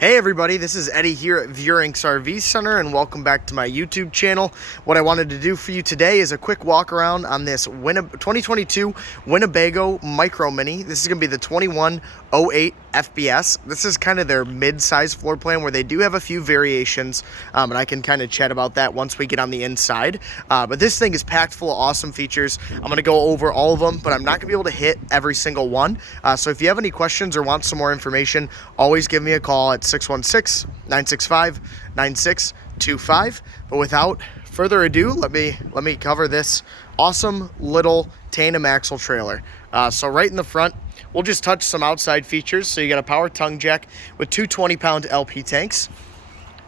Hey everybody, this is Eddie here at Veurink's RV Center and welcome back to my YouTube channel. What I wanted to do for you today is a quick walk around on this 2022 Winnebago Micro Mini. This is going to be the 2108 FBS. This is kind of their mid-size floor plan where they do have a few variations, and I can kind of chat about that once we get on the inside. But this thing is packed full of awesome features. I'm going to go over all of them, but I'm not going to be able to hit every single one. So if you have any questions or want some more information, always give me a call at 616-965-9625. But without further ado, let me cover this awesome little tandem axle trailer. So right in the front, we'll just touch some outside features. So you got a power tongue jack with two 20-pound LP tanks.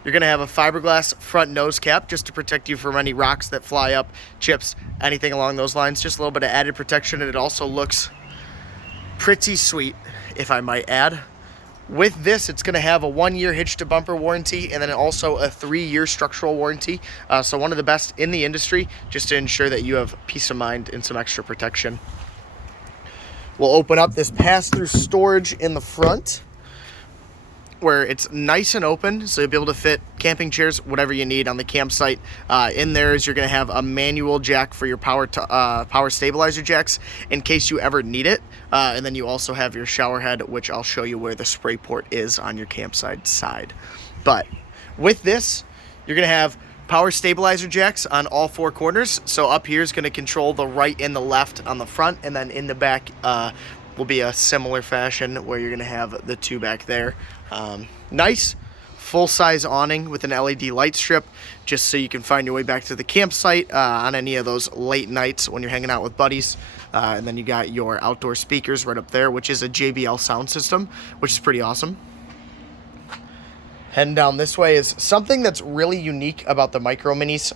You're going to have a fiberglass front nose cap just to protect you from any rocks that fly up, chips, anything along those lines. Just a little bit of added protection, and it also looks pretty sweet, if I might add. With this, it's going to have a 1-year hitch to bumper warranty and then also a 3-year structural warranty. So one of the best in the industry, just to ensure that you have peace of mind and some extra protection. We'll open up this pass-through storage in the front where it's nice and open, so you'll be able to fit camping chairs, whatever you need on the campsite. In there is you're going to have a manual jack for your power stabilizer jacks in case you ever need it. And then you also have your shower head, which I'll show you where the spray port is on your campsite side. But with this, you're going to have power stabilizer jacks on all 4 corners. So up here is going to control the right and the left on the front, and then in the back will be a similar fashion where you're going to have the 2 back there. Nice full-size awning with an LED light strip just so you can find your way back to the campsite on any of those late nights when you're hanging out with buddies. And then you got your outdoor speakers right up there, which is a JBL sound system, which is pretty awesome. Heading down this way is something that's really unique about the Micro Minis,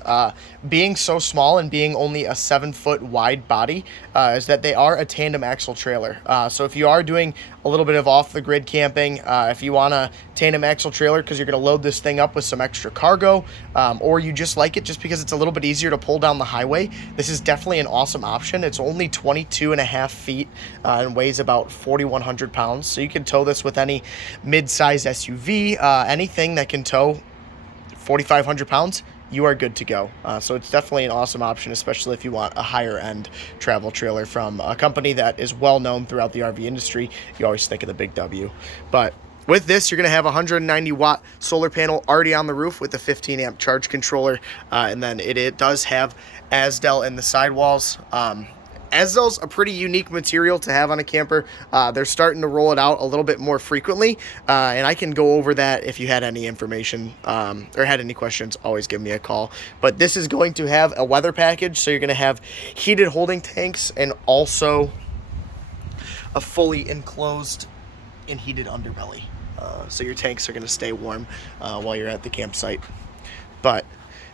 being so small and being only a 7-foot wide body, is that they are a tandem axle trailer. So if you are doing a little bit of off-the-grid camping, if you want a tandem axle trailer because you're going to load this thing up with some extra cargo, or you just like it just because it's a little bit easier to pull down the highway, this is definitely an awesome option. It's only 22.5 feet and weighs about 4,100 pounds. So you can tow this with any mid-size SUV, anything that can tow 4,500 pounds, you are good to go. So it's definitely an awesome option, especially if you want a higher end travel trailer from a company that is well known throughout the RV industry. You always think of the Big W. But with this, you're going to have a 190 watt solar panel already on the roof with a 15 amp charge controller. And then it does have ASDEL in the sidewalls. ASDEL's a pretty unique material to have on a camper. They're starting to roll it out a little bit more frequently, and I can go over that if you had any information or had any questions. Always give me a call. But this is going to have a weather package, so you're going to have heated holding tanks and also a fully enclosed and heated underbelly. So your tanks are going to stay warm while you're at the campsite. But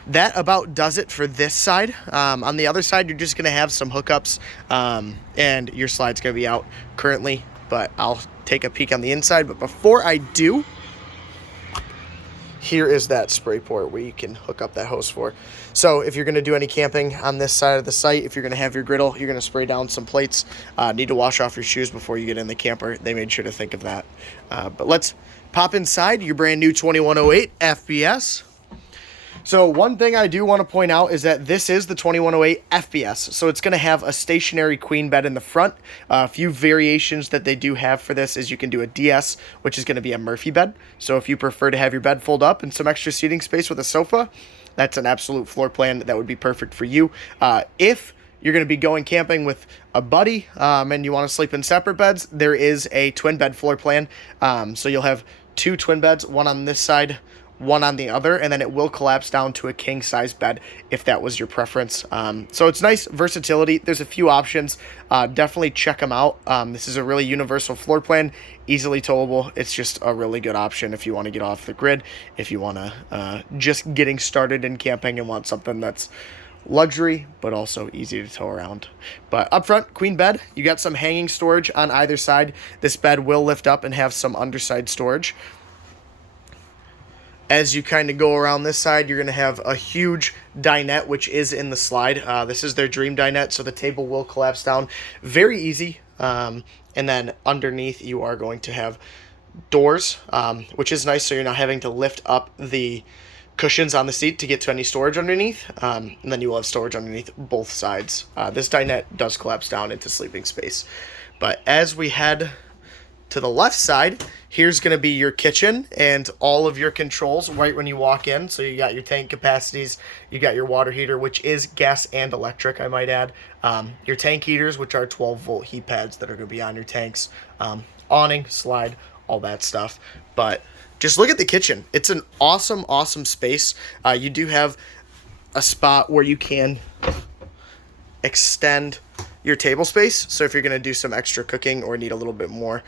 that about does it for this side. On the other side, you're just going to have some hookups, and your slide's going to be out currently, but I'll take a peek on the inside. But before I do, here is that spray port where you can hook up that hose for. So if you're going to do any camping on this side of the site, if you're going to have your griddle, you're going to spray down some plates, need to wash off your shoes before you get in the camper. They made sure to think of that. But let's pop inside your brand new 2108 FBS. So one thing I do want to point out is that this is the 2108 FBS. So it's going to have a stationary queen bed in the front. A few variations that they do have for this is you can do a DS, which is going to be a Murphy bed. So if you prefer to have your bed fold up and some extra seating space with a sofa, that's an absolute floor plan that would be perfect for you. If you're going to be going camping with a buddy and you want to sleep in separate beds, there is a twin bed floor plan. So you'll have 2 twin beds, one on this side, one on the other, and then it will collapse down to a king size bed if that was your preference. So it's nice versatility. There's a few options. Definitely check them out. This is a really universal floor plan, easily towable. It's just a really good option if you want to get off the grid, if you want to just getting started in camping and want something that's luxury but also easy to tow around. But up front, queen bed, you got some hanging storage on either side. This bed will lift up and have some underside storage. As you kind of go around this side, you're going to have a huge dinette, which is in the slide. This is their dream dinette, so the table will collapse down very easy. And then underneath, you are going to have doors, which is nice, so you're not having to lift up the cushions on the seat to get to any storage underneath, and then you will have storage underneath both sides. This dinette does collapse down into sleeping space. But as we head to the left side, here's going to be your kitchen and all of your controls right when you walk in. So you got your tank capacities, you got your water heater, which is gas and electric, I might add. Your tank heaters, which are 12-volt heat pads that are going to be on your tanks. Awning, slide, all that stuff. But just look at the kitchen. It's an awesome, awesome space. You do have a spot where you can extend your table space. So if you're going to do some extra cooking or need a little bit more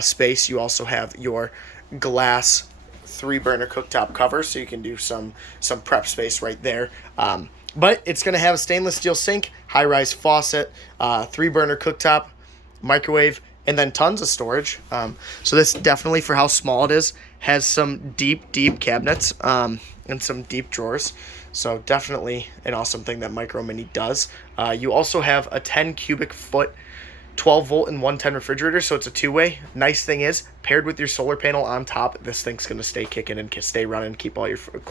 space, you also have your glass 3-burner cooktop cover, so you can do some prep space right there. But it's going to have a stainless steel sink, high-rise faucet, 3-burner cooktop, microwave, and then tons of storage. So this definitely, for how small it is, has some deep cabinets and some deep drawers. So definitely an awesome thing that Micro Mini does. You also have a 10 cubic foot 12-volt and 110 refrigerator, so it's a two-way. Nice thing is, paired with your solar panel on top, this thing's going to stay kicking and stay running, keep all your food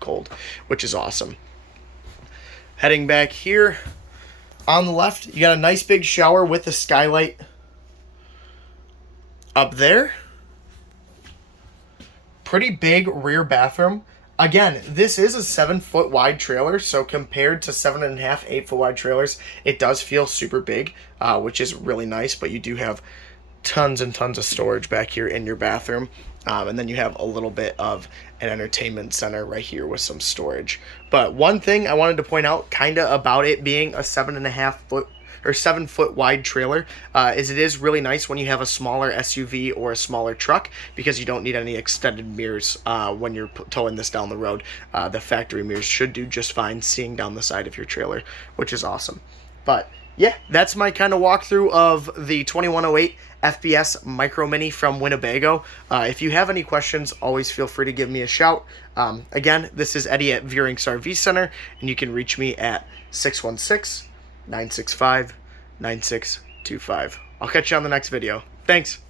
cold, which is awesome. Heading back here, on the left, you got a nice big shower with the skylight up there. Pretty big rear bathroom. Again, this is a 7-foot wide trailer, so compared to 7.5, 8-foot wide trailers, it does feel super big, which is really nice, but you do have tons and tons of storage back here in your bathroom. And then you have a little bit of an entertainment center right here with some storage. But one thing I wanted to point out kind of about it being a 7.5-foot or 7-foot wide trailer is it is really nice when you have a smaller SUV or a smaller truck, because you don't need any extended mirrors when you're towing this down the road. The factory mirrors should do just fine seeing down the side of your trailer, which is awesome. But yeah, that's my kind of walkthrough of the 2108 FBS Micro Mini from Winnebago. If you have any questions, always feel free to give me a shout. Again, this is Eddie at Veurink's RV Center, and you can reach me at 616-965-9625. I'll catch you on the next video. Thanks.